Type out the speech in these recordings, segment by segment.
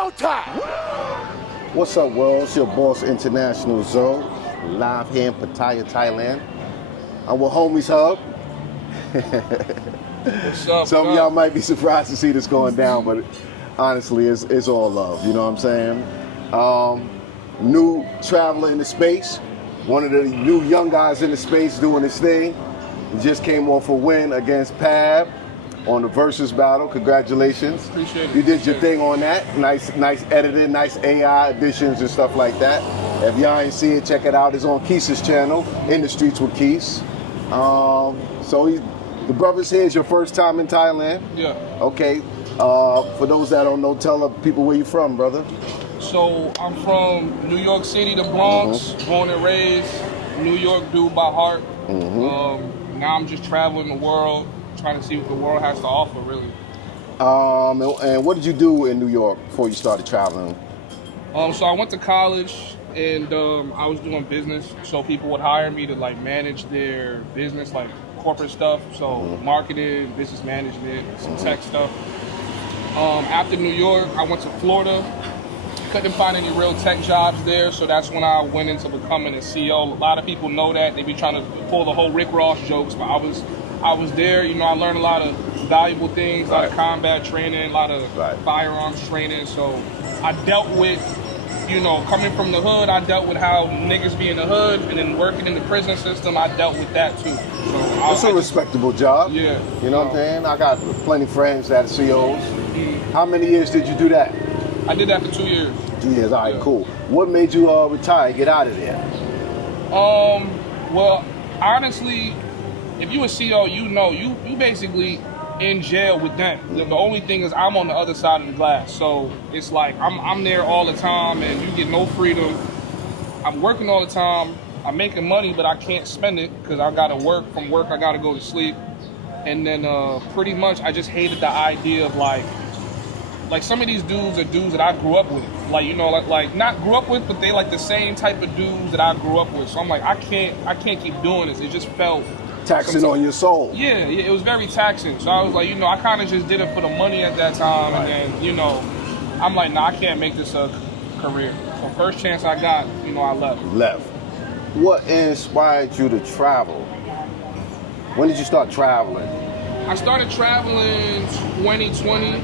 showtime! What's up, world? It's your boss, Internationalzoe, live here in Pattaya, Thailand. I'm with Homies Hub. What's up? Some of y'all might be surprised to see this going down, but honestly, it's all love. You know what I'm saying? New traveler in the space, one of the new young guys in the space doing his thing. He just came off a win against Pab on the Versus battle. Congratulations. Appreciate it. You did your thing on that. Nice editing, nice AI additions and stuff like that. If y'all ain't see it, check it out. It's on Keith's channel, In the Streets with Keith. The brother's here. Is your first time in Thailand? Yeah. Okay. For those that don't know, tell the people where you from, brother. So I'm from New York City, the Bronx, born and raised. New York dude by heart. Now I'm just traveling the world, trying to see what the world has to offer, really. And what did you do in New York before you started traveling? So I went to college and I was doing business. So people would hire me to like manage their business, like corporate stuff. So marketing, business management, some tech stuff. After New York, I went to Florida. Couldn't find any real tech jobs there, so that's when I went into becoming a CEO. A lot of people know that. They be trying to pull the whole Rick Ross jokes, but I was there. You know, I learned a lot of valuable things, a lot of combat training, a lot of firearms training. So I dealt with, you know, coming from the hood, I dealt with how niggas be in the hood, and then working in the prison system, I dealt with that too. So it's a respectable job. Yeah. You know what I'm saying? I got plenty of friends that are CEOs. How many years did you do that? I did that for 2 years. 2 years, all right, cool. What made you retire, get out of there? Well, honestly, if you a CEO, you know, you basically in jail with them. The only thing is I'm on the other side of the glass. So it's like I'm there all the time and you get no freedom. I'm working all the time. I'm making money, but I can't spend it because I gotta work. From work, I gotta go to sleep. And then pretty much I just hated the idea of like some of these dudes are dudes that I grew up with. Like, you know, like not grew up with, but they like the same type of dudes that I grew up with. So I'm like, I can't keep doing this. It just felt taxing on your soul. Yeah, it was very taxing. So I was like, you know, I kind of just did it for the money at that time. And then, you know, I'm like, nah, I can't make this a career. So first chance I got, you know, I left. What inspired you to travel? When did you start traveling? I started traveling 2020.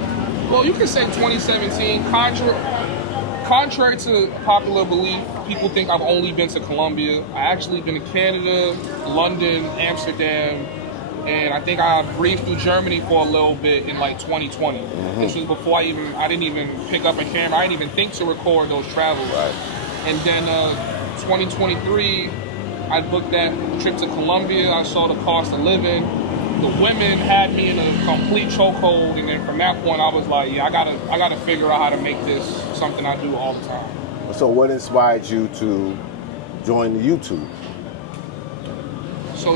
Well, you can say 2017. Contrary to popular belief, people think I've only been to Colombia. I actually been to Canada, London, Amsterdam, and I think I breezed through Germany for a little bit in like 2020. This was before I didn't even pick up a camera. I didn't even think to record those travels. And then 2023, I booked that trip to Colombia. I saw the cost of living. The women had me in a complete chokehold, and then from that point, I was like, yeah, I gotta figure out how to make this something I do all the time. So what inspired you to join the YouTube? So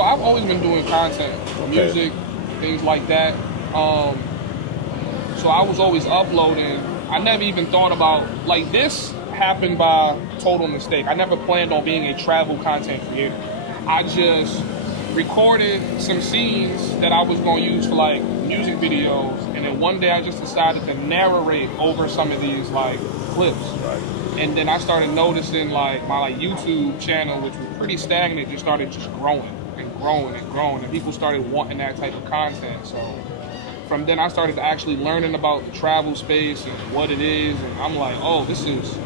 I've always been doing content, music, things like that. So I was always uploading. I never even thought about, like, this happened by total mistake. I never planned on being a travel content creator. I just recorded some scenes that I was going to use for like music videos, and then one day I just decided to narrate over some of these like clips. And then I started noticing like my YouTube channel, which was pretty stagnant, just started growing and growing and growing, and people started wanting that type of content. So from then I started actually learning about the travel space and what it is, and I'm like, oh, this is,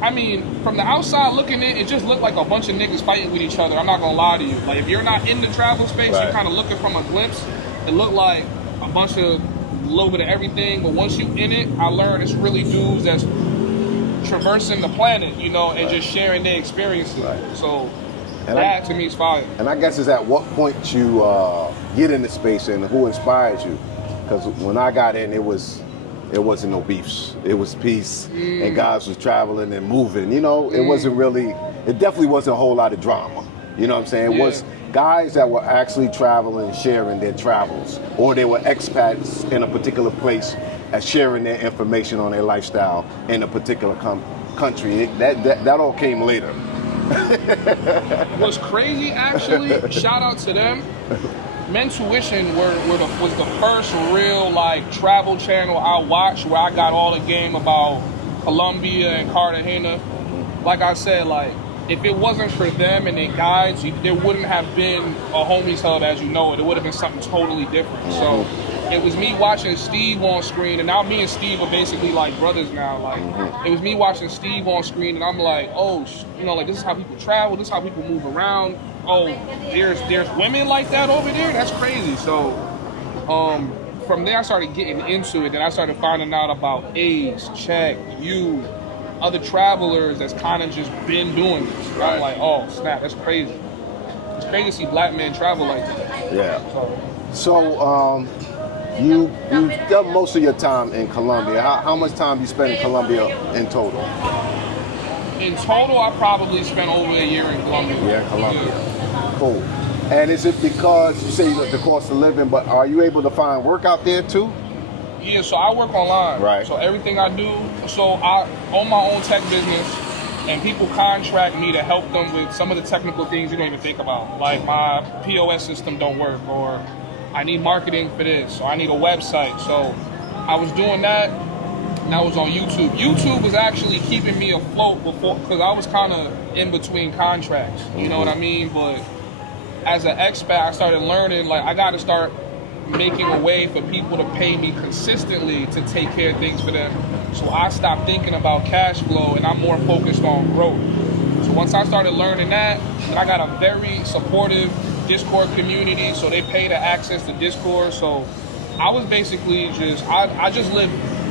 I mean, from the outside looking in, it just looked like a bunch of niggas fighting with each other. I'm not gonna lie to you. Like, if you're not in the travel space, you're kind of looking from a glimpse. It looked like a bunch of, little bit of everything. But once you in it, I learned it's really dudes that's traversing the planet, you know, and just sharing their experiences. So that to me is fire. And I guess is at what point you get into space and who inspired you? Because when I got in, it wasn't no beefs. It was peace, and guys was traveling and moving. You know, it wasn't really. It definitely wasn't a whole lot of drama. You know what I'm saying? It was guys that were actually traveling, sharing their travels, or they were expats in a particular place, and sharing their information on their lifestyle in a particular country. That all came later. What's crazy, actually, shout out to them. Men Tuition was the first real like travel channel I watched where I got all the game about Colombia and Cartagena. Like I said, like if it wasn't for them and their guides, there wouldn't have been a homies hub as you know it. It would have been something totally different. So it was me watching Steve on screen, and now me and Steve are basically like brothers now. Like it was me watching Steve on screen, and I'm like, oh, you know, like this is how people travel, this is how people move around. Oh, there's women like that over there. That's crazy. So from there I started getting into it. Then I started finding out about Ace, Check, you, other travelers that's kind of just been doing this. Right. I'm like, oh snap, that's crazy. It's crazy to see black men travel like that. Yeah. So you done most of your time in Colombia. How much time you spent in Colombia in total? In total, I probably spent over a year in Colombia. Yeah, in Colombia. Cool. And is it because you say the cost of living, but are you able to find work out there too? Yeah, so I work online. Right. So everything I do, so I own my own tech business, and people contract me to help them with some of the technical things you don't even think about. Like my POS system don't work, or I need marketing for this, or I need a website. So I was doing that, and I was on YouTube. YouTube was actually keeping me afloat before, because I was kind of in between contracts. You know what I mean? But as an expat, I started learning, like, I got to start making a way for people to pay me consistently to take care of things for them. So I stopped thinking about cash flow, and I'm more focused on growth. So once I started learning that, I got a very supportive Discord community, so they pay to access the Discord. So I was basically I just live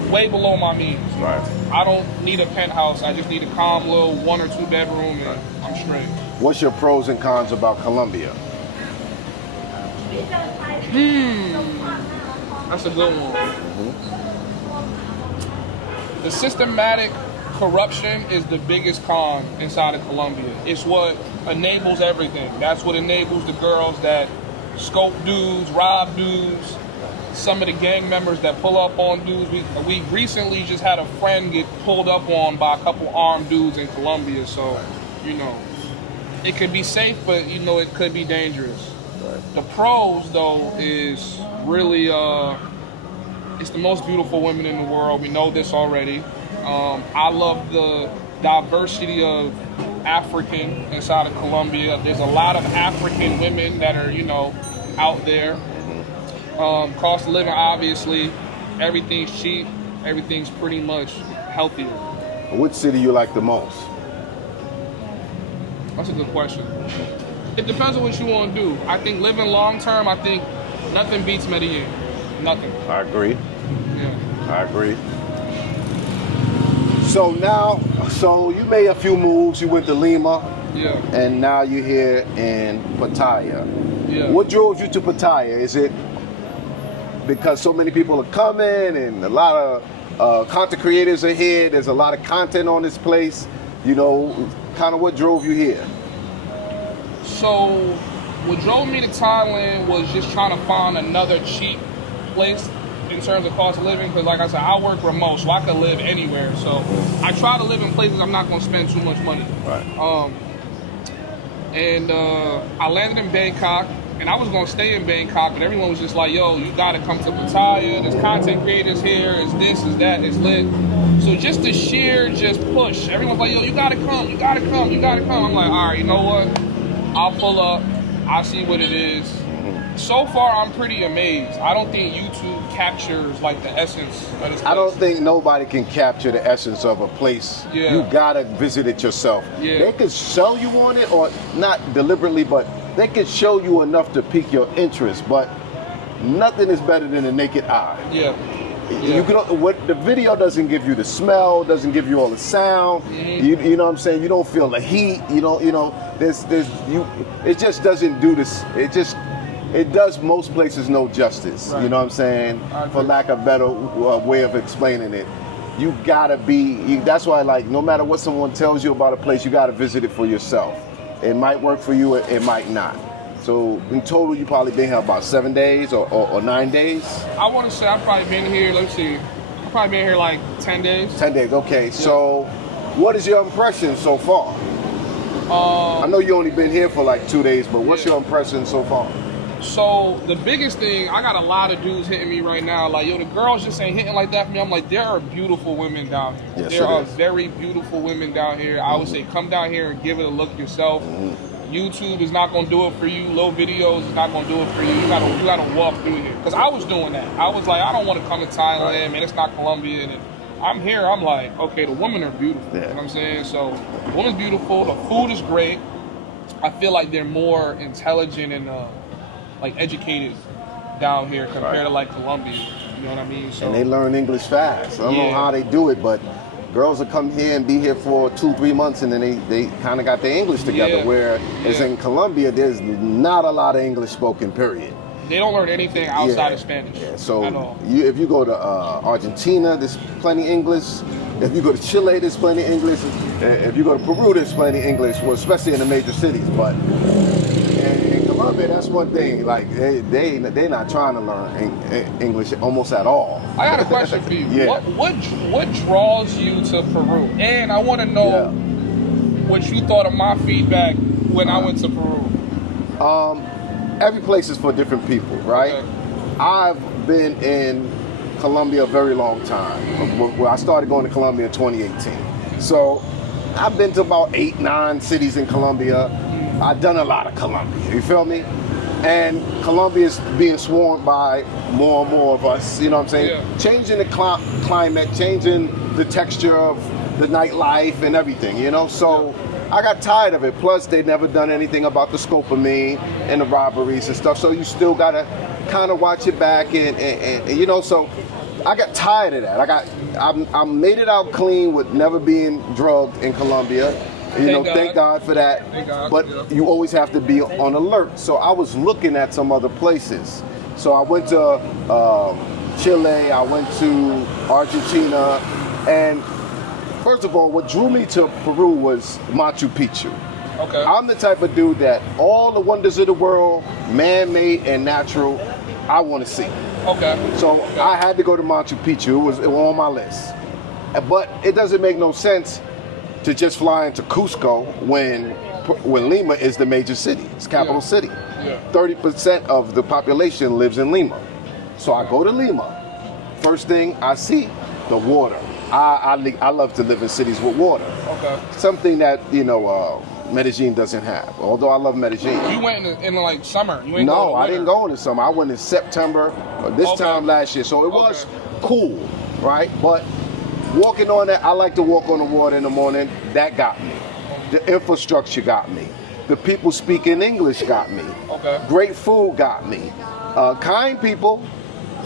way below my means. Right. I don't need a penthouse. I just need a calm little 1 or 2 bedroom, and I'm straight. What's your pros and cons about Colombia? That's a good one. The systematic corruption is the biggest con inside of Colombia. It's what enables everything. That's what enables the girls that scope dudes, rob dudes, some of the gang members that pull up on dudes. We recently just had a friend get pulled up on by a couple armed dudes in Colombia. So, you know, it could be safe, but you know it could be dangerous. Right. The pros, though, is really, it's the most beautiful women in the world. We know this already. I love the diversity of African inside of Colombia. There's a lot of African women that are, you know, out there. Cost of living, obviously, everything's cheap. Everything's pretty much healthier. Which city you like the most? That's a good question. It depends on what you want to do. I think living long term, I think nothing beats Medellin. Nothing. I agree. Yeah. I agree. So you made a few moves. You went to Lima. Yeah. And now you're here in Pattaya. Yeah. What drove you to Pattaya? Is it because so many people are coming and a lot of content creators are here? There's a lot of content on this place. You know, kind of what drove you here? So what drove me to Thailand was just trying to find another cheap place in terms of cost of living, because like I said, I work remote, so I could live anywhere. So I try to live in places I'm not going to spend too much money. Right. I landed in Bangkok, and I was going to stay in Bangkok, but everyone was just like, yo, you got to come to Pattaya. There's content creators here. It's this, it's that, it's lit. So just the sheer push. Everyone's like, yo, you got to come, you got to come, you got to come. I'm like, all right, you know what? I'll pull up. I'll see what it is. So far, I'm pretty amazed. I don't think YouTube captures like the essence of this place. I don't think nobody can capture the essence of a place. Yeah. You gotta visit it yourself. Yeah. They could sell you on it, or not deliberately, but they could show you enough to pique your interest. But nothing is better than the naked eye. Yeah. You can, what the video doesn't give you the smell, doesn't give you all the sound. You know what I'm saying? You don't feel the heat. It just doesn't do this. It does most places no justice. Right. You know what I'm saying? For lack of a better way of explaining it. You gotta that's why, like, no matter what someone tells you about a place, you gotta visit it for yourself. It might work for you, it might not. So in total, you probably been here about 7 days or 9 days? I want to say I've probably been here, let's see, I've probably been here like 10 days. 10 days, okay. Yeah. So what is your impression so far? I know you only been here for like 2 days, but what's your impression so far? So the biggest thing, I got a lot of dudes hitting me right now. Like, yo, the girls just ain't hitting like that for me. I'm like, there are beautiful women down here. Yes, there are is. very beautiful women down here. I would say come down here and give it a look yourself. YouTube is not gonna do it for you. Low videos is not gonna do it for you. You gotta walk through here. Cause I was doing that. I was like, I don't want to come to Thailand, man. It's not Colombia. And I'm here. I'm like, okay, the women are beautiful. Yeah. You know what I'm saying? So the woman's beautiful. The food is great. I feel like they're more intelligent and like educated down here compared to like Colombia. You know what I mean? So And they learn English fast. I don't know how they do it, but girls will come here and be here for 2-3 months, and then they kind of got their English together. Whereas in Colombia, there's not a lot of English spoken, period. They don't learn anything outside of Spanish. Yeah. So at all. if you go to Argentina, there's plenty English. If you go to Chile, there's plenty English. If you go to Peru, there's plenty English. Well, especially in the major cities. But in Colombia, that's one thing. Like they're not trying to learn English almost at all. I got a question for you. Yeah. What draws you to Peru? And I want to know what you thought of my feedback when I went to Peru. Every place is for different people, right? Okay. I've been in Colombia a very long time. Well, I started going to Colombia in 2018. So I've been to about 8-9 cities in Colombia. I've done a lot of Colombia, you feel me? And Colombia is being swarmed by more and more of us, you know what I'm saying? Yeah. Changing the climate, changing the texture of the nightlife and everything, you know? So I got tired of it. Plus, they'd never done anything about the scope of me and the robberies and stuff. So you still gotta kind of watch it back and you know. So I got tired of that. I made it out clean with never being drugged in Colombia. Thank God for that. Thank God. But you always have to be on alert. So I was looking at some other places. So I went to Chile. I went to Argentina, and first of all, what drew me to Peru was Machu Picchu. Okay. I'm the type of dude that all the wonders of the world, man-made and natural, I want to see. Okay. So I had to go to Machu Picchu. It was on my list. But it doesn't make no sense to just fly into Cusco when Lima is the major city. It's capital city. Yeah. 30% of the population lives in Lima. So I go to Lima. First thing I see, the water. I love to live in cities with water. Okay. Something that, Medellin doesn't have. Although I love Medellin. You went in like summer. You ain't No, go I didn't go in the summer. I went in September, this time last year. So it was cool, right? But walking on that, I like to walk on the water in the morning. That got me. The infrastructure got me. The people speaking English got me. Okay. Great food got me. Kind people,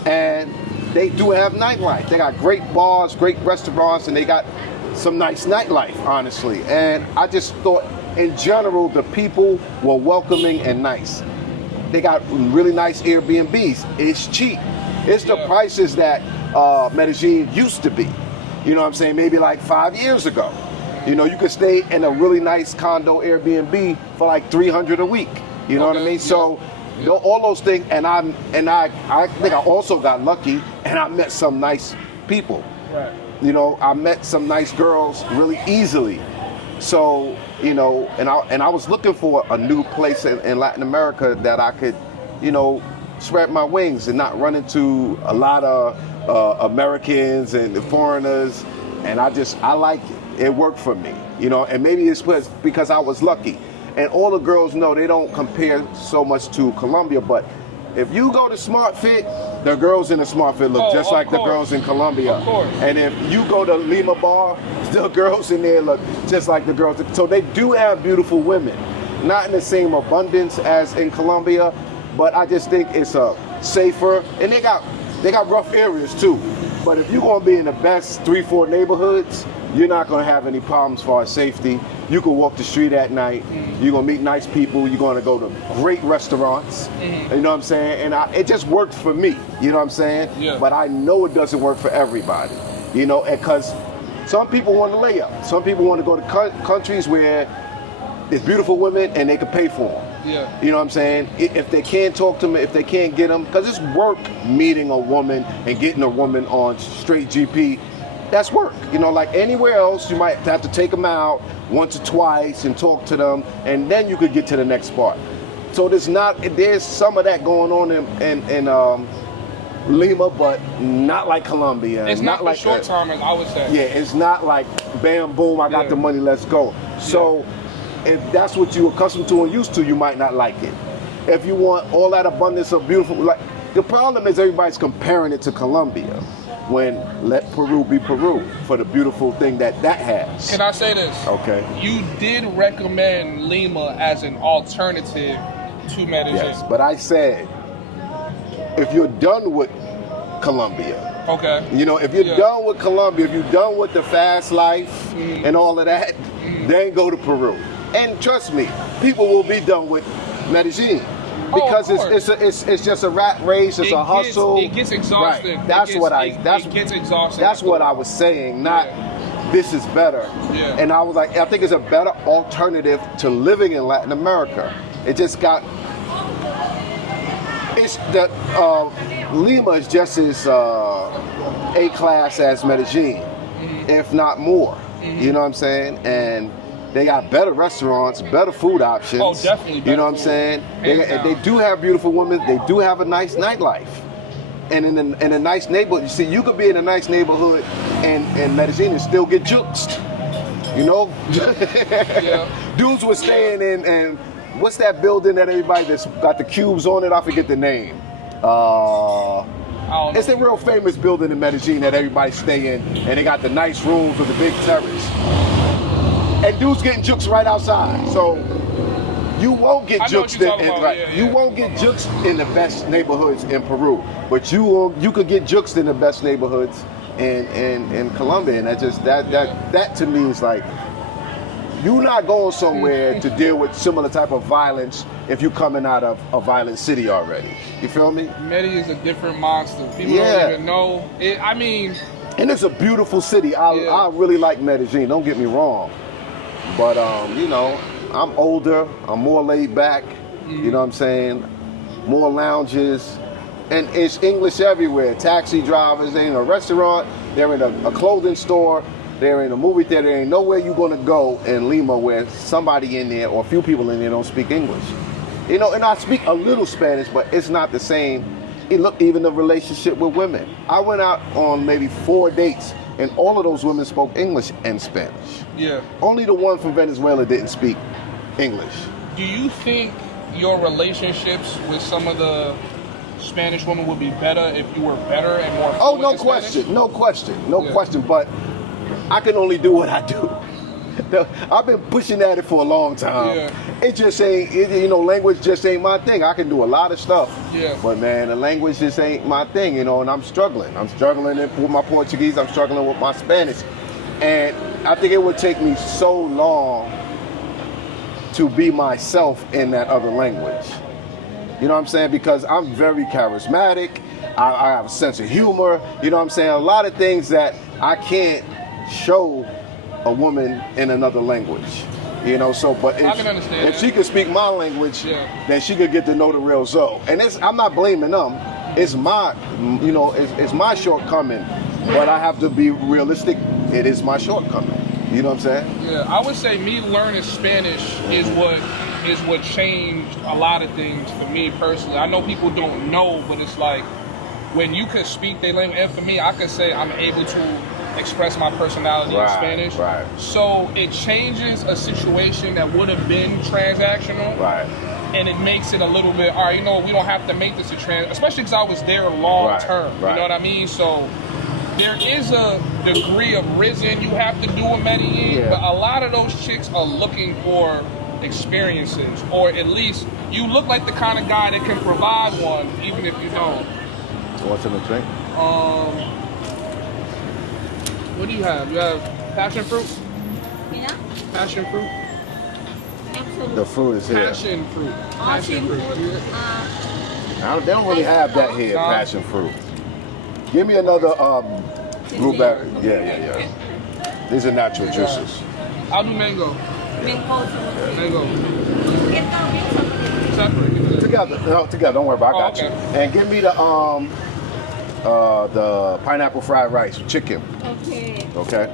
and they do have nightlife. They got great bars, great restaurants, and they got some nice nightlife, honestly. And I just thought, in general, the people were welcoming and nice. They got really nice Airbnbs. It's cheap. It's the prices that Medellin used to be. You know what I'm saying? Maybe like 5 years ago. You could stay in a really nice condo Airbnb for like $300 a week. You know what I mean? So all those things, and I think I also got lucky, and I met some nice people. Right. I met some nice girls really easily. So, and I was looking for a new place in Latin America that I could, spread my wings and not run into a lot of Americans and foreigners. And I like it. It worked for me, and maybe it's because I was lucky. And all the girls know they don't compare so much to Colombia, but if you go to Smart Fit, the girls in the Smart Fit look just like the girls in Colombia. Of course. And if you go to Lima Bar, the girls in there look just like the girls. So they do have beautiful women. Not in the same abundance as in Colombia, but I just think it's safer. And they got rough areas too. But if you're gonna be in the best 3-4 neighborhoods, you're not gonna have any problems as far as safety. You can walk the street at night. You're gonna meet nice people. You're gonna go to great restaurants. You know what I'm saying? And it just worked for me. You know what I'm saying? Yeah. But I know it doesn't work for everybody. Because some people want to lay up. Some people want to go to countries where there's beautiful women and they can pay for them. Yeah. You know what I'm saying? If they can't talk to them, if they can't get them, because it's work meeting a woman and getting a woman on straight GP. That's work. Like anywhere else, you might have to take them out once or twice and talk to them, and then you could get to the next part. So there's some of that going on in Lima, but not like Colombia. It's not like short timers, I would say. Yeah, it's not like bam, boom, I got the money, let's go. So if that's what you're accustomed to and used to, you might not like it. If you want all that abundance of beautiful, like the problem is everybody's comparing it to Colombia, when let Peru be Peru for the beautiful thing that has. Can I say this? Okay. You did recommend Lima as an alternative to Medellin. Yes, but I said, if you're done with Colombia, okay. You know, if you're done with Colombia, if you're done with the fast life and all of that, then go to Peru. And trust me, people will be done with Medellin. Because it's just a rat race, it's a hustle. It gets exhausting. Right. That's it gets exhausting. That's what I was saying, not this is better. Yeah. And I was like, I think it's a better alternative to living in Latin America. It just got Lima is just as A class as Medellin, if not more. You know what I'm saying? And they got better restaurants, better food options. Oh, definitely. You know what I'm saying? They do have beautiful women. They do have a nice nightlife. And in a nice neighborhood, you see, you could be in a nice neighborhood in Medellin and still get juked. You know? Dudes were staying in what's that building that everybody that's got the cubes on it? I forget the name. It's a real famous building in Medellin that everybody stay in, and they got the nice rooms with the big terrace. And dudes getting jukes right outside. So you won't get jukes you won't get jukes in the best neighborhoods in Peru, but you could get jukes in the best neighborhoods in Colombia, and that to me is like, you're not going somewhere to deal with similar type of violence if you're coming out of a violent city already. You feel me? Medellin is a different monster. People don't even know it. I mean, and it's a beautiful city. I really like Medellin. Don't get me wrong. But, you know, I'm older, I'm more laid back, you know what I'm saying? More lounges, and it's English everywhere. Taxi drivers, they're in a restaurant, they're in a clothing store, they're in a movie theater. There ain't nowhere you're going to go in Lima where somebody in there or a few people in there don't speak English. You know, and I speak a little Spanish, but it's not the same. Look, even the relationship with women. I went out on maybe 4 dates, and all of those women spoke English and Spanish. Yeah. Only the one from Venezuela didn't speak English. Do you think your relationships with some of the Spanish women would be better if you were better and more fluent in Spanish? No question. But I can only do what I do. I've been pushing at it for a long time. Yeah. It just ain't, you know, language just ain't my thing. I can do a lot of stuff. Yeah. But man, the language just ain't my thing, you know, and I'm struggling. I'm struggling with my Portuguese. I'm struggling with my Spanish. And I think it would take me so long to be myself in that other language. You know what I'm saying? Because I'm very charismatic. I have a sense of humor. You know what I'm saying? A lot of things that I can't show a woman in another language, you know. So, but if she could speak my language, then she could get to know the real Zoe. And I'm not blaming them. It's my, you know, it's my shortcoming. But I have to be realistic. It is my shortcoming. You know what I'm saying? Yeah, I would say me learning Spanish is what changed a lot of things for me personally. I know people don't know, but it's like when you can speak their language, and for me, I can say I'm able to express my personality in Spanish. Right. So it changes a situation that would have been transactional. Right. And it makes it a little bit, all right, you know, we don't have to make this especially because I was there long term. Right. You know what I mean? So there is a degree of risen you have to do in Medellin, but a lot of those chicks are looking for experiences, or at least you look like the kind of guy that can provide one, even if you don't. What's in the drink? What do you have? You have passion fruit? Yeah. Passion fruit? Absolutely. The fruit is here. Passion fruit. Passion fruit. They don't really have that here, passion fruit. Give me another blueberry. Yeah. These are natural juices. I'll do mango. Mango. Separate. Together. Don't worry about it. I got you. And give me the pineapple fried rice with chicken. Okay.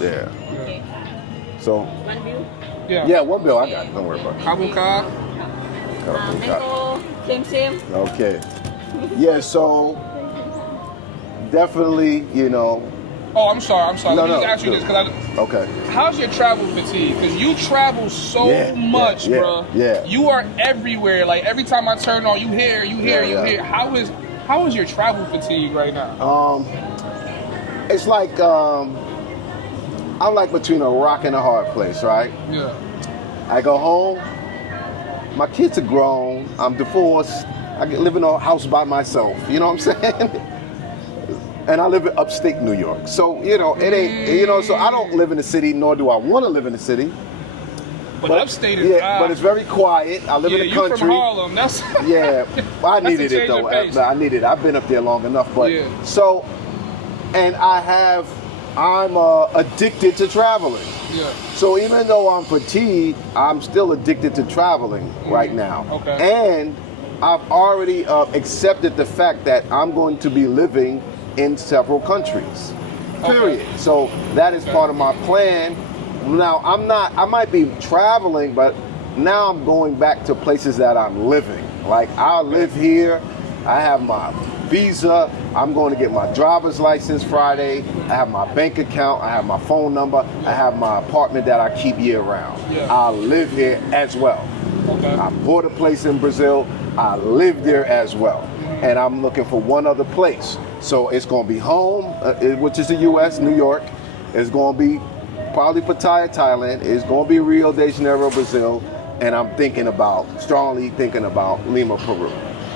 Yeah. Okay. So. One bill? Yeah. Yeah, one bill. I got it. Don't worry about it. Avocado. Mango, same. Okay. Yeah, so definitely, Oh, I'm sorry. No, Let me no, just ask you good. this, because Okay. how's your travel fatigue? Because you travel so much, bro. Yeah. You are everywhere. Like every time I turn on, you here. Yeah. How is your travel fatigue right now? It's like I'm like between a rock and a hard place, right? Yeah. I go home, my kids are grown, I'm divorced, I live in a house by myself, you know what I'm saying? And I live in upstate New York. So, it ain't, so I don't live in the city, nor do I want to live in the city. But upstate is but it's very quiet. I live in the you country. from Harlem. That's Yeah, I That's a needed it change though. of pace. I needed it. I've been up there long enough. But Yeah. so, and I'm addicted to traveling. Yeah. So even though I'm fatigued, I'm still addicted to traveling right now. Okay. And I've already accepted the fact that I'm going to be living in several countries. Period. Okay. So that is part of my plan. Now I might be traveling, but now I'm going back to places that I'm living. Like I live here, I have my visa, I'm going to get my driver's license Friday, I have my bank account, I have my phone number, I have my apartment that I keep year round. Yeah. I live here as well. Okay. I bought a place in Brazil, I live there as well. And I'm looking for one other place. So it's going to be home, which is the U.S., New York. It's going to be probably Pattaya, Thailand. It's going to be Rio de Janeiro, Brazil. And I'm strongly thinking about Lima, Peru.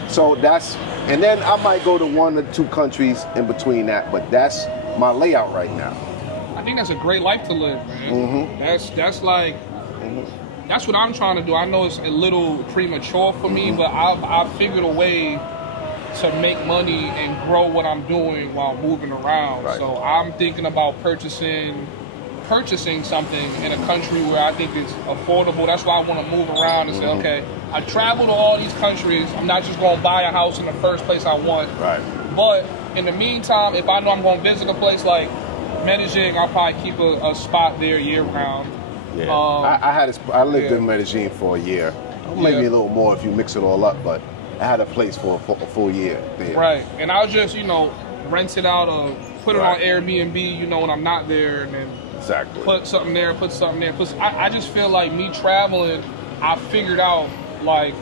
So and then I might go to one or two countries in between that, but that's my layout right now. I think that's a great life to live, man. Mm-hmm. That's like, that's what I'm trying to do. I know it's a little premature for me, but I've figured a way to make money and grow what I'm doing while moving around. Right. So I'm thinking about purchasing something in a country where I think it's affordable. That's why I want to move around and say, okay, I travel to all these countries. I'm not just going to buy a house in the first place I want. Right. But in the meantime, if I know I'm going to visit a place like Medellin, I'll probably keep a spot there year round. Yeah. I lived in Medellin for a year. Maybe a little more if you mix it all up, but I had a place for a full year there. Right. And I'll just, rent it out or put it on Airbnb, when I'm not there, and then Exactly. put something there. I just feel like me traveling, I figured out like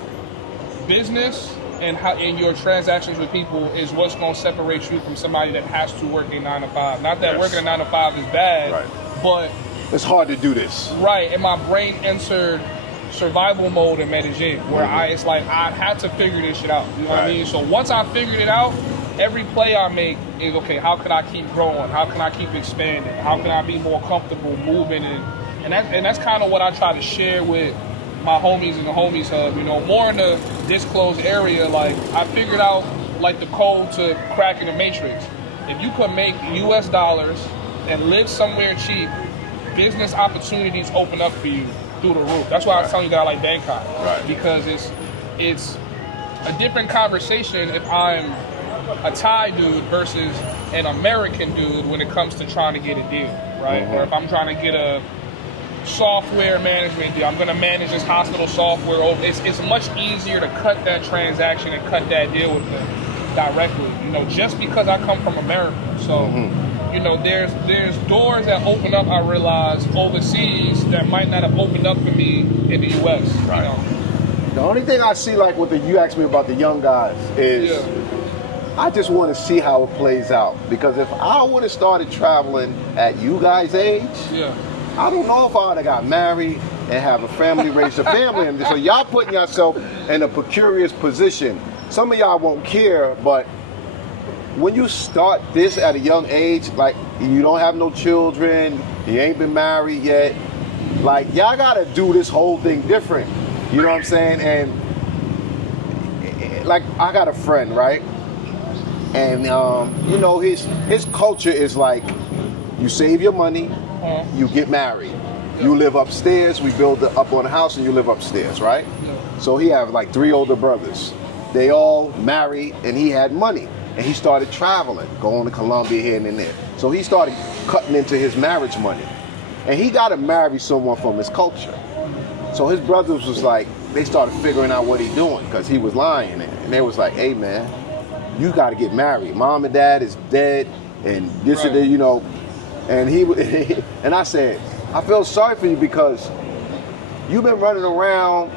business and your transactions with people is what's going to separate you from somebody that has to work a 9 to 5. Not that working a 9 to 5 is bad, but it's hard to do this. Right. And my brain entered survival mode in Medellin, where it's like I had to figure this shit out. You know what I mean? So once I figured it out, every play I make is, okay, how can I keep growing? How can I keep expanding? How can I be more comfortable moving? And that's kind of what I try to share with my homies in the Homies Hub. More in the disclosed area, like I figured out like the code to cracking the matrix. If you could make US dollars and live somewhere cheap, business opportunities open up for you through the roof. That's why I was telling you that I like Bangkok. Right. Because it's a different conversation if I'm a Thai dude versus an American dude when it comes to trying to get a deal, right? Or if I'm trying to get a software management deal, I'm going to manage this hospital software. It's much easier to cut that transaction and cut that deal with them directly, just because I come from America. So, there's doors that open up, I realize, overseas that might not have opened up for me in the U.S. Right. The only thing I see, like you asked me about the young guys, is I just want to see how it plays out. Because if I would have started traveling at you guys' age, I don't know if I would have got married and have a family, raised a family. And so y'all putting yourself in a precarious position. Some of y'all won't care, but when you start this at a young age, like you don't have no children, you ain't been married yet, like y'all gotta do this whole thing different. You know what I'm saying? And like I got a friend, right? And his culture is like you save your money, you get married. You live upstairs, we build up on a house and you live upstairs, right? So he have like 3 older brothers. They all married and he had money. And he started traveling, going to Colombia here and there. So he started cutting into his marriage money. And he got to marry someone from his culture. So his brothers was like, they started figuring out what he doing because he was lying. And they was like, hey, man, you got to get married. Mom and dad is dead and this and that, you know. And and I said, I feel sorry for you because you've been running around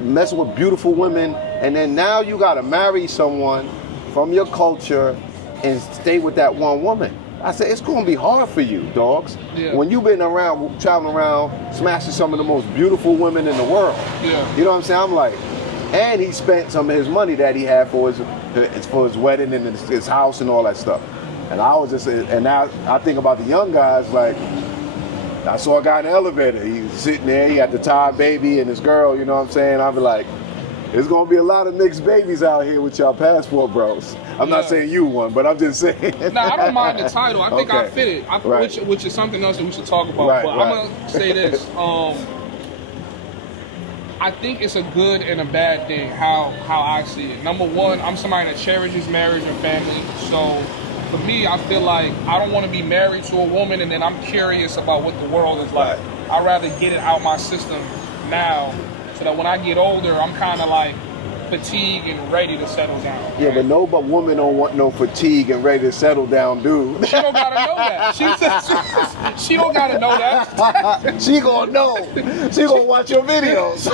messing with beautiful women, and then now you got to marry someone from your culture and stay with that one woman. I said, it's going to be hard for you, dogs. Yeah. When you've been around, traveling around, smashing some of the most beautiful women in the world. Yeah. You know what I'm saying? I'm like, and he spent some of his money that he had for his wedding and his house and all that stuff. And I was just, and now I think about the young guys, like, I saw a guy in the elevator. He was sitting there, he had the Thai baby and his girl, you know what I'm saying? I'd be like, there's gonna be a lot of mixed babies out here with y'all passport bros. I'm not saying you one, but I'm just saying. Nah, I don't mind the title. I think I fit it, Right. which is something else that we should talk about. Right, but right. I'm gonna say this. I think it's a good and a bad thing how I see it. Number one, I'm somebody that cherishes marriage and family. So for me, I feel like I don't want to be married to a woman and then I'm curious about what the world is like. I'd rather get it out my system now so that when I get older, I'm kind of like fatigued and ready to settle down. Yeah, right? but women don't want no fatigue and ready to settle down, dude. She don't gotta know that. She don't gotta know that. She gonna know. She gonna watch your videos.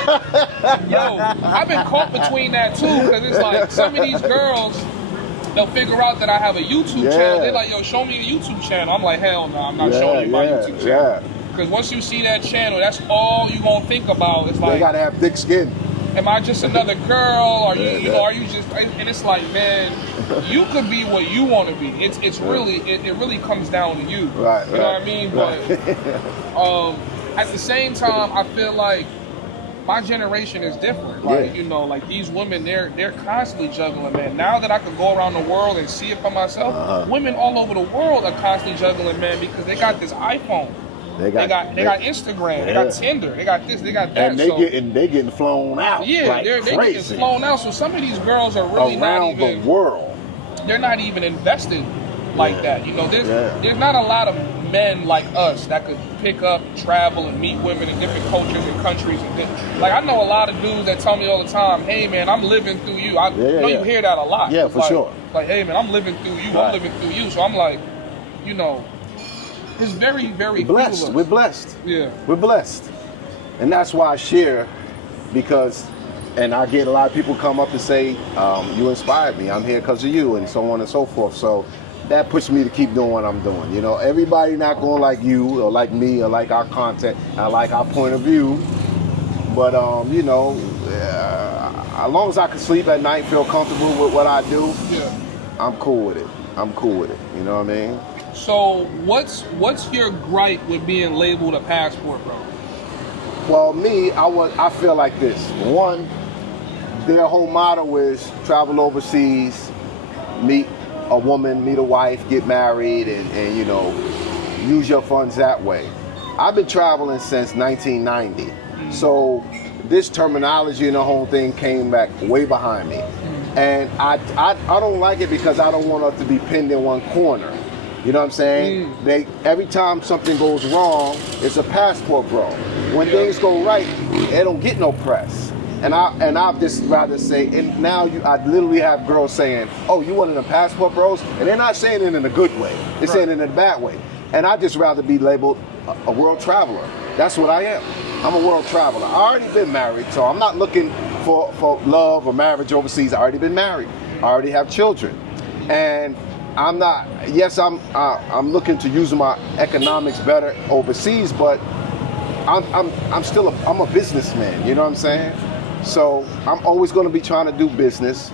Yo, I've been caught between that too, because it's like some of these girls, they'll figure out that I have a YouTube channel. They're like, yo, show me a YouTube channel. I'm like, hell no, I'm not showing you my YouTube channel. Because once you see that channel, that's all you gonna think about. It's like, they gotta have thick skin. am I just another girl? Or you know, are you just? And it's like, man, you could be what you want to be. It's really it really comes down to you. Right. You know what I mean? But at the same time, I feel like my generation is different. Like, you know, like these women, they're constantly juggling, man. Now that I can go around the world and see it for myself, women all over the world are constantly juggling, man, because they got this iPhone. They got Instagram, they got Tinder, they got this, they got that. And they getting flown out. Yeah, like they're crazy. getting flown out. So some of these girls are really around not even the world. They're not even invested like that. You know, there's not a lot of men like us that could pick up, travel, and meet women in different cultures and countries. And like, I know a lot of dudes that tell me all the time, "Hey, man, I'm living through you." I know you hear that a lot. Yeah, for sure. Like, "Hey, man, I'm living through you. I'm living through you." So I'm like, you know, it's very, very blessed. We're blessed. Yeah, we're blessed, and that's why I share, because, and I get a lot of people come up and say, "You inspired me. I'm here because of you," and so on and so forth. So that pushes me to keep doing what I'm doing. You know, everybody not going like you or like me or like our content, I like our point of view. But you know, as long as I can sleep at night, feel comfortable with what I do, I'm cool with it. I'm cool with it. You know what I mean? So what's your gripe with being labeled a passport bro? Well, me, I feel like this. One, their whole motto is travel overseas, meet a woman, meet a wife, get married, and you know, use your funds that way. I've been traveling since 1990, so this terminology and the whole thing came back way behind me, and I don't like it because I don't want us to be pinned in one corner. You know what I'm saying? Every time something goes wrong, it's a passport bro. When things go right, they don't get no press. And I'd just rather say, and now I literally have girls saying, "Oh, you one of the passport bros?" And they're not saying it in a good way. They're saying it in a bad way. And I'd just rather be labeled a world traveler. That's what I am. I'm a world traveler. I already been married, so I'm not looking for love or marriage overseas. I already been married. I already have children. And I'm not, yes, I'm looking to use my economics better overseas, but I'm still a businessman, you know what I'm saying? So I'm always going to be trying to do business,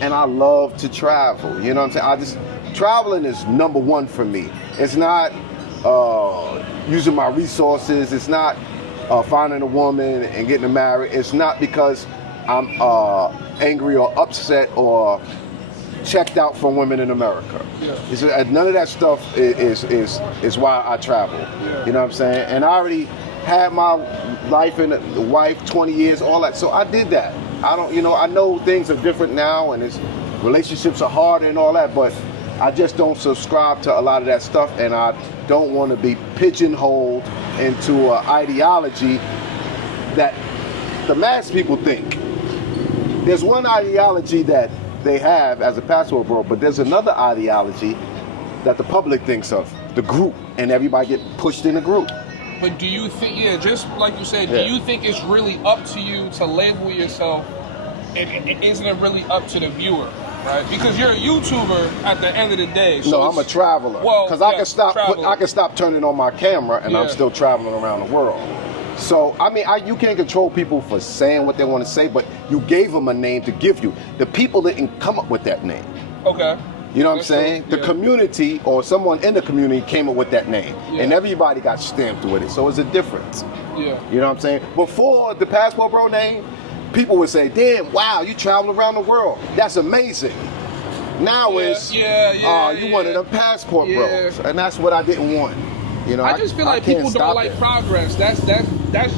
and I love to travel, you know what I'm saying? Traveling is number one for me. It's not using my resources, it's not finding a woman and getting her married. It's not because I'm angry or upset or checked out from women in America. None of that stuff is why I travel. You know what I'm saying? And I already had my life and the wife, 20 years, all that. So I did that. I know things are different now, and relationships are harder and all that, but I just don't subscribe to a lot of that stuff, and I don't want to be pigeonholed into an ideology that the mass people think. There's one ideology that they have as a passport bro, but there's another ideology that the public thinks of, the group, and everybody get pushed in a group. But do you think, just like you said, Yeah. do you think it's really up to you to label yourself, and isn't it really up to the viewer, right? Because you're a YouTuber at the end of the day. So No, I'm a traveler. Well, because yeah, I can stop turning on my camera, and I'm still traveling around the world. So I mean, you can't control people for saying what they want to say, but you gave them a name to give you. The people didn't come up with that name. Okay. You know what I'm saying? True. The community or someone in the community came up with that name, Yeah. and everybody got stamped with it. So it's a difference. Yeah. You know what I'm saying? Before the Passport Bro name, people would say, "Damn, wow, you travel around the world. That's amazing." Now it's, you one of them Passport Bros, and that's what I didn't want. You know, I just feel like can't people don't stop like it. progress. That's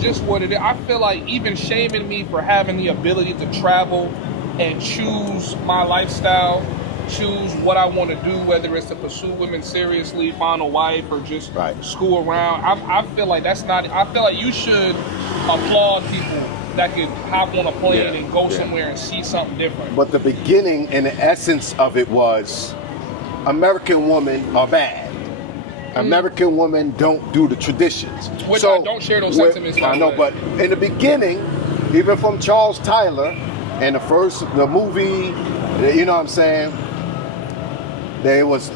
just what it is. I feel like even shaming me for having the ability to travel and choose my lifestyle, choose what I want to do, whether it's to pursue women seriously, find a wife, or just school around. I feel like that's not. I feel like you should applaud people that could hop on a plane and go somewhere and see something different. But the beginning and the essence of it was American women are bad. American women don't do the traditions. Which I don't share those sentiments, by I the know, way. but in the beginning, even from Charles Tyler and the movie, you know what I'm saying? There was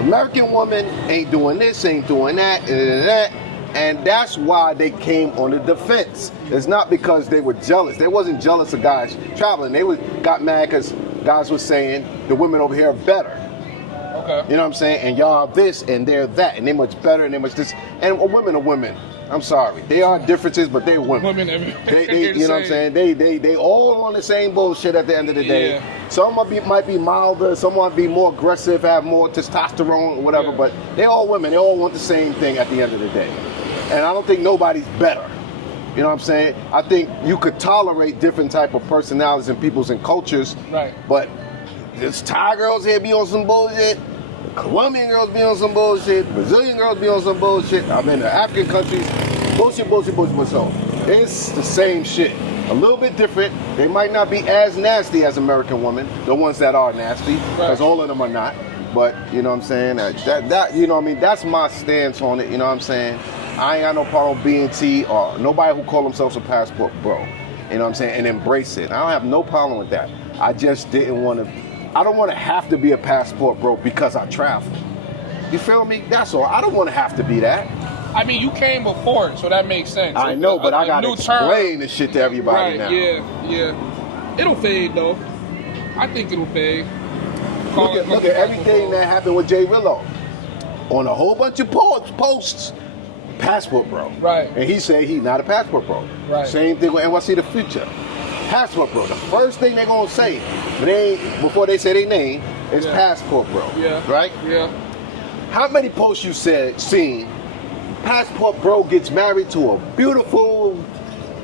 American women ain't doing this, ain't doing that, and that's why they came on the defense. It's not because they were jealous. They wasn't jealous of guys traveling. They got mad because guys were saying the women over here are better. Okay. You know what I'm saying? And y'all are this and they're that, and they're much better and they're much this. And women are women. I'm sorry. They are differences, but they're women. Women, they you know what I'm saying? They all on the same bullshit at the end of the day. Yeah. Some might be milder, some might be more aggressive, have more testosterone or whatever, but they all women. They all want the same thing at the end of the day. And I don't think nobody's better. You know what I'm saying? I think you could tolerate different type of personalities and peoples and cultures. Right. But this Thai girls here be on some bullshit. Colombian girls be on some bullshit. Brazilian girls be on some bullshit. I'm in the African countries. Bullshit. So it's the same shit. A little bit different. They might not be as nasty as American women. The ones that are nasty. Because all of them are not. But you know what I'm saying? That you know what I mean? That's my stance on it. You know what I'm saying? I ain't got no problem being T or nobody who call themselves a passport bro. You know what I'm saying? And embrace it. I don't have no problem with that. I just didn't want to. I don't want to have to be a passport bro because I travel. You feel me? That's all. I don't want to have to be that. I mean, you came before it, so that makes sense. I know, but I gotta explain this shit to everybody now. Yeah. It'll fade though. I think it'll fade. Look at everything that happened with Jay Rillo. On a whole bunch of posts, passport bro. Right. And he said he's not a passport bro. Right. Same thing with NYC The Future. Passport bro. The first thing they're gonna say before they say their name is passport bro. Yeah. Right? Yeah. How many posts you seen? Passport bro gets married to a beautiful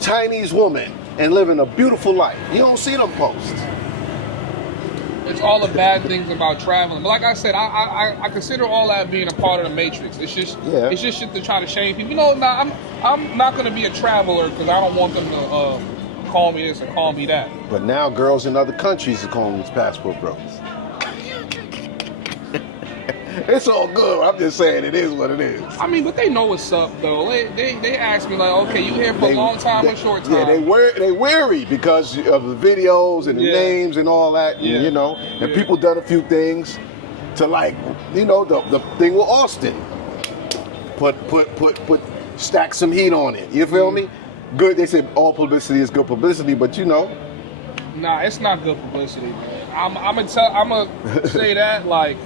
Chinese woman and living a beautiful life. You don't see them posts. It's all the bad things about traveling. But like I said, I consider all that being a part of the matrix. It's just shit to try to shame people. You know, I'm not gonna be a traveler because I don't want them to call me this and call me that. But now girls in other countries are calling these passport bros. It's all good. I'm just saying it is what it is. I mean, but they know what's up though. They ask me like, okay, you here for a long time or short time? Yeah, they wary because of the videos and the names and all that. Yeah. You know, and people done a few things to like, you know, the thing with Austin. Put stack some heat on it. You feel me? Good. They say all publicity is good publicity, but you know. Nah, it's not good publicity, man. I'm gonna say that like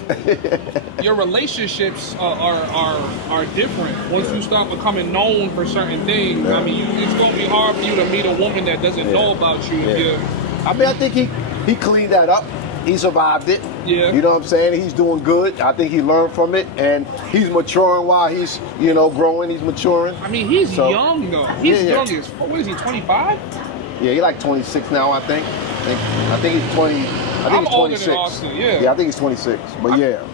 your relationships are different once you start becoming known for certain things. I mean, it's gonna be hard for you to meet a woman that doesn't know about you. I mean, I think he cleaned that up. He survived it. Yeah. You know what I'm saying? He's doing good. I think he learned from it, and he's maturing while he's, you know, growing. He's maturing. I mean, he's young though. He's young as what is he? 25? Yeah, he's like 26 now. I think he's 20. I think I'm he's older 26. than Austin. Yeah. Yeah, I think he's 26. But yeah.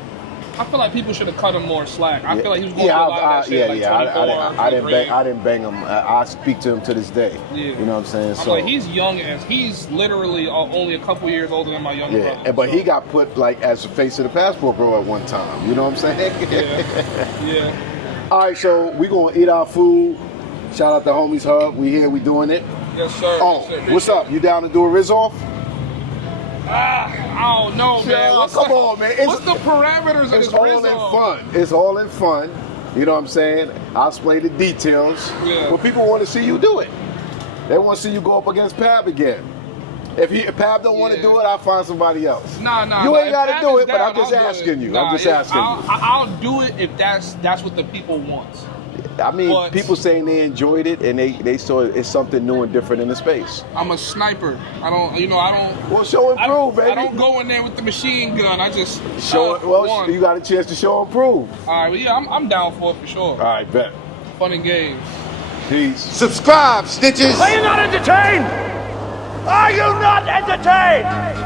I feel like people should have cut him more slack. I feel like he was going yeah, through a lot of that shit. Like 24, I didn't bang him. I speak to him to this day. Yeah. You know what I'm saying? I'm So like, he's young as he's literally only a couple years older than my younger brother. But he got put like as the face of the Passport Bro at one time. You know what I'm saying? Yeah. All right, so we gonna eat our food. Shout out to Homies Hub. We here. We doing it. Yes, sir. Oh, yes, sir. what's up? You down to do a Riz off? I don't know, man. Come on, man. What's the parameters of this It's all Rizzo? in fun. It's all in fun. You know what I'm saying? I'll explain the details. Yeah. But people want to see you do it. They want to see you go up against Pab again. If Pab don't want to do it, I'll find somebody else. Nah. You ain't got to Pab do is it, but down, I'm just I'll do asking it. you. Nah, I'm just asking you. I'll do it if that's what the people want. I mean, But people saying they enjoyed it and they saw it's something new and different in the space. I'm a sniper. I don't. Well, show and prove, baby. I don't go in there with the machine gun. I just Show it. Well, one. you got a chance to show and prove. All right, well, yeah, I'm down for it for sure. All right, bet. Fun and games. Peace. Subscribe, snitches. Are you not entertained? Are you not entertained?